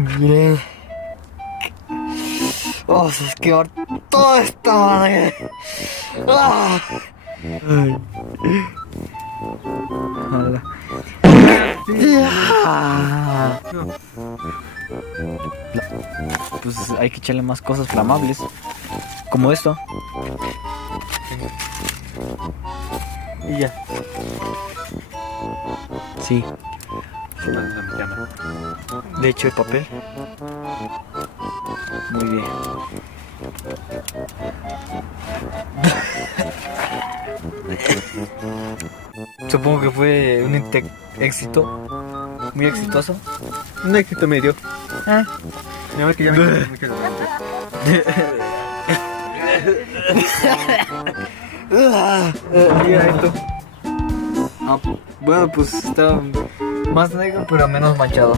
Bien. Oh, se esquivar toda esta madre. Ah. Ay. Hola. Ah. Pues hay que echarle más cosas flamables. Como esto. Y ya. Sí. De hecho, el papel. Muy bien. Supongo que fue un éxito. Muy exitoso. Un éxito medio. Ah. Nada más que ya me quedé mucho Mira esto. Ah, bueno, pues está más negro, pero menos manchado.